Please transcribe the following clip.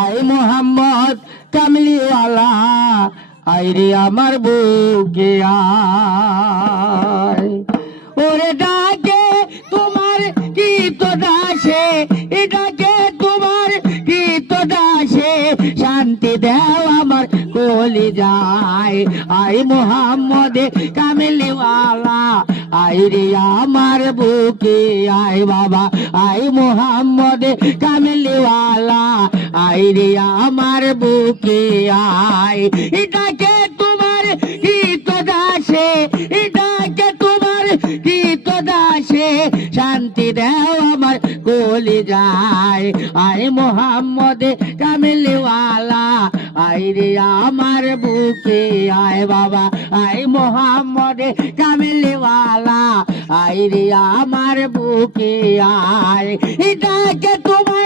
I Mohammad কামলিওয়ালা, আইরে আমার বুকে আয়। ওরে ডাকে তোমার কি তো দাসে, এটাকে তোমার কি তো দাসে, শান্তি দেও আমার কলি যায়। আই মোহাম্মদ কামলিওয়ালা, আইরে আমার বুকে আয় বাবা। আই মোহাম্মদ কামলিওয়ালা, আইরে আমার বুকে আয়। এটাকে তোমার কি তো দাসে, এটাকে তোমার কি তো দাসে, শান্তি দেও আমার কলি যায়। আই মোহাম্মদ কামলিওয়ালা, আইরে আমার বুকে আয় বাবা। আই মোহাম্মদ কামলিওয়ালা, আইরে আমার বুকে আয়। এটাকে তোমার